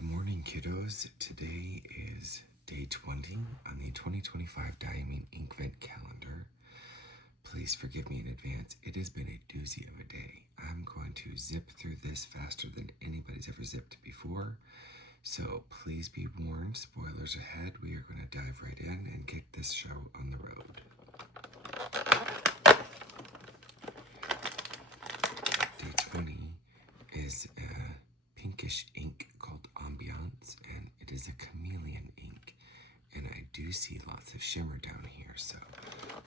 Good morning, kiddos. Today is day 20 on the 2025 Diamine Inkvent Calendar. Please forgive me in advance. It has been a doozy of a day. I'm going to zip through this faster than anybody's ever zipped before. So please be warned, spoilers ahead. We are going to dive right in and get this show on the road. Day 20 is a pinkish ink called Ambiance, and it is a chameleon ink. And I do see lots of shimmer down here, so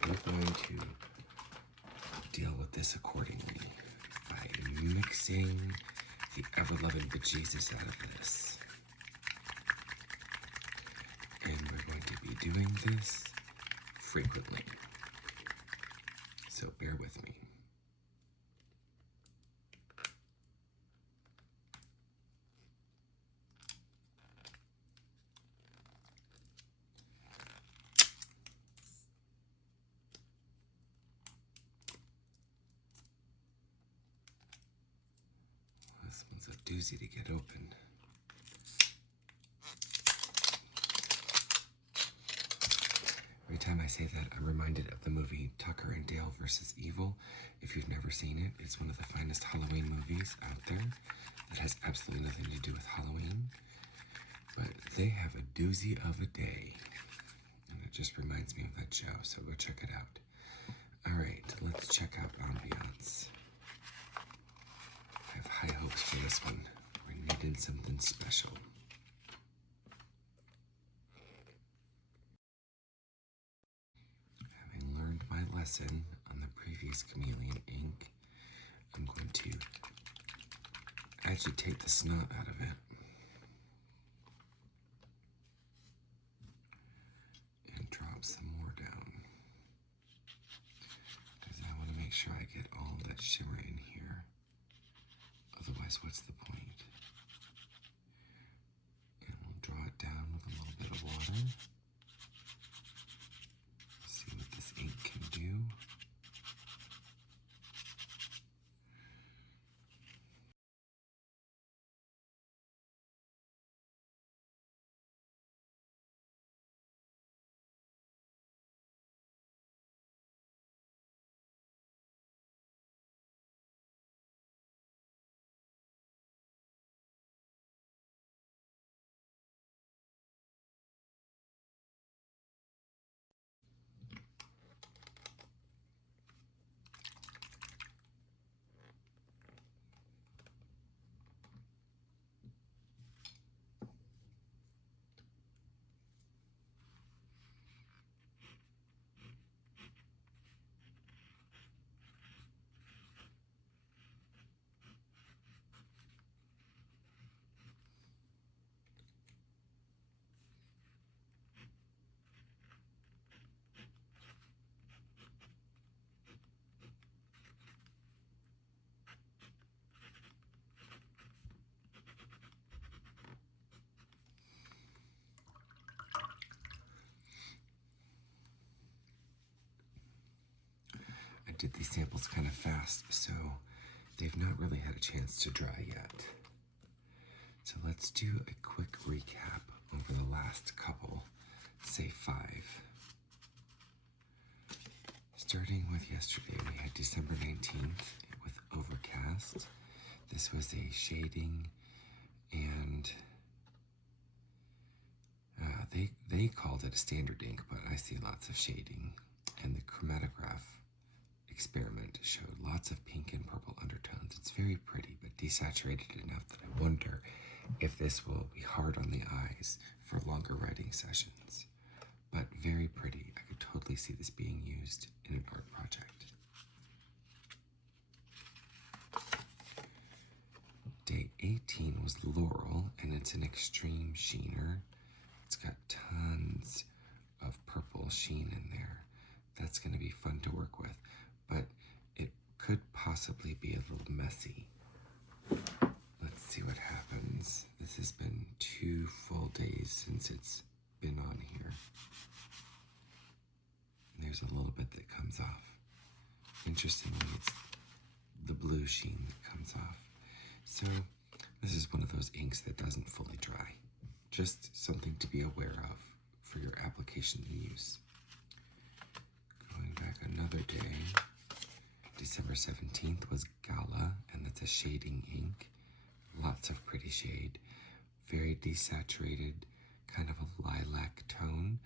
we're going to deal with this accordingly by mixing the ever-loving bejesus out of this. And we're going to be doing this frequently, so bear with me. This one's a doozy to get open. Every time I say that, I'm reminded of the movie Tucker and Dale vs. Evil. If you've never seen it, it's one of the finest Halloween movies out there that has absolutely nothing to do with Halloween. But they have a doozy of a day. And it just reminds me of that show, so go check it out. Alright, let's check out Ambiance. I have high hopes for this one. We're needing something special. Having learned my lesson on the previous chameleon ink, I'm going to agitate the snot out of it and drop some more down, because I want to make sure I get all that shimmer in here. Otherwise, what's the point? And we'll draw it down with a little bit of water. See what this ink can do. I did these samples kind of fast, so they've not really had a chance to dry yet. So let's do a quick recap over the last couple, say 5. Starting with yesterday, we had December 19th with Overcast. This was a shading, and they called it a standard ink, but I see lots of shading. And the chromatograph experiment showed lots of pink and purple undertones. It's very pretty, but desaturated enough that I wonder if this will be hard on the eyes for longer writing sessions. But very pretty. I could totally see this being used in an art project. Day 18 was Laurel, and it's an extreme sheener. It's got tons of purple sheen in there. That's going to be fun to work with, but it could possibly be a little messy. Let's see what happens. This has been 2 full days since it's been on here. And there's a little bit that comes off. Interestingly, it's the blue sheen that comes off. So this is one of those inks that doesn't fully dry. just something to be aware of for your application and use. Going back another day, December 17th was Gala, and that's a shading ink. Lots of pretty shade. Very desaturated, kind of a lilac tone.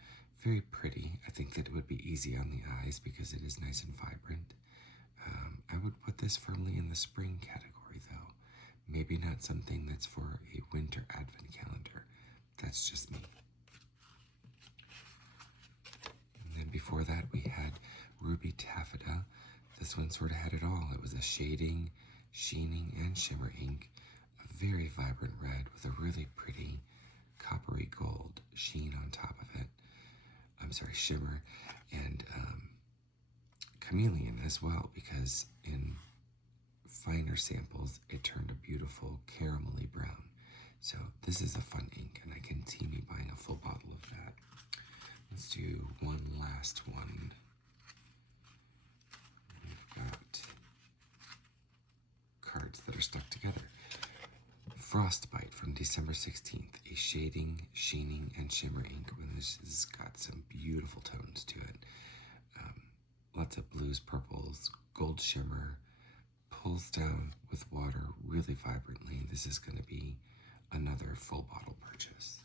Very pretty. I think that it would be easy on the eyes because it is nice and vibrant. I would put this firmly in the spring category though. Maybe not something that's for a winter advent calendar. That's just me. And then before that we had Ruby Taffeta. This one sort of had it all. It was a shading, sheening, and shimmer ink. A very vibrant red with a really pretty coppery gold sheen on top of it. I'm sorry, shimmer, and chameleon as well, because in finer samples it turned a beautiful caramelly brown. So this is a fun ink, and I can see me buying a full bottle of that. Let's do one last one. We've got cards that are stuck together. Frostbite from December 16th, a shading, sheening, and shimmer ink. This has got some beautiful tones to it. Lots of blues, purples, gold shimmer, pulls down with water really vibrantly. This is going to be another full bottle purchase.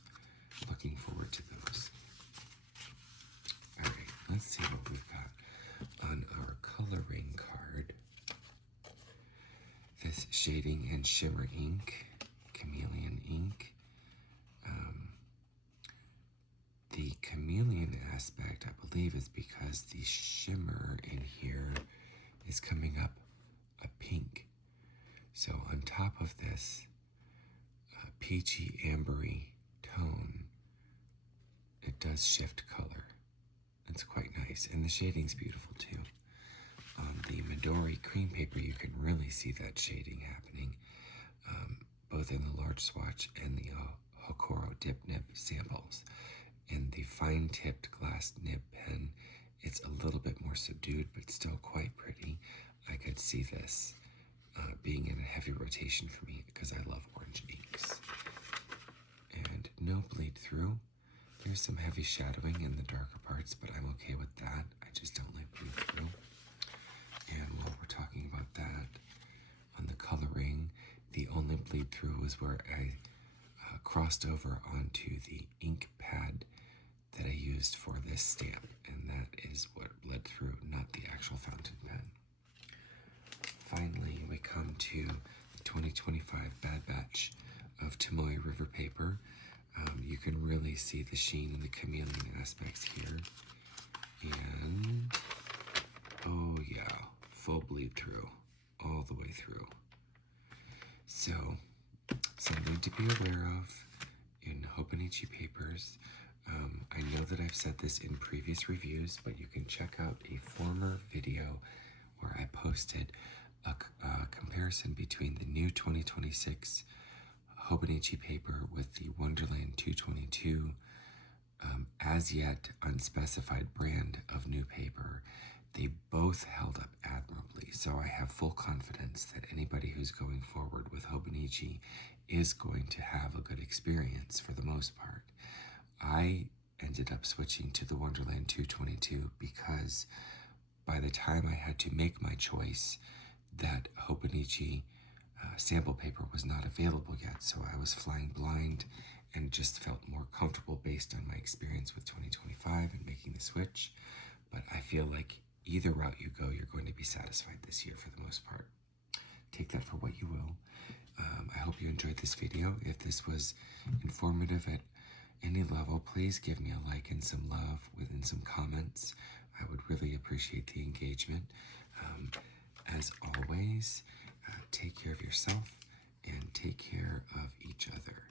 Looking forward to those. Alright, let's see what we've got on our Col-O-Ring card. This shading and shimmer ink, chameleon ink. The chameleon aspect, I believe, is because the shimmer in here is coming up a pink. So on top of this peachy ambery tone, it does shift color. It's quite nice, and the shading's beautiful too. On the Midori cream paper, you can really see that shading happening, both in the large swatch and the Hokoro dip nib samples. In the fine-tipped glass nib pen, it's a little bit more subdued, but still quite pretty. I could see this being in a heavy rotation for me because I love orange inks. And no bleed through. There's some heavy shadowing in the darker parts, but I'm okay with that. I just don't like bleed through. And while we're talking about that, on the Col-O-Ring, the only bleed through was where I crossed over onto the ink pad that I used for this stamp, and that is what bled through, not the actual fountain pen. Finally, we come to the 2025 Bad Batch of Tomoe River paper. You can really see the sheen and the chameleon aspects here. And, oh yeah, full bleed through, all the way through. So, something to be aware of in Hobonichi papers. I know that I've said this in previous reviews, but you can check out a former video where I posted a comparison between the new 2026 Hobonichi paper with the Wonderland 222 as yet unspecified brand of new paper. They both held up admirably, so I have full confidence that anybody who's going forward with Hobonichi is going to have a good experience for the most part. I ended up switching to the Wonderland 222 because by the time I had to make my choice, that Hobonichi sample paper was not available yet, so I was flying blind and just felt more comfortable based on my experience with 2025 and making the switch. But I feel like either route you go, you're going to be satisfied this year for the most part. Take that for what you will. I hope you enjoyed this video. If this was informative at any level, please give me a like and some love within some comments. I would really appreciate the engagement. As always, take care of yourself and take care of each other.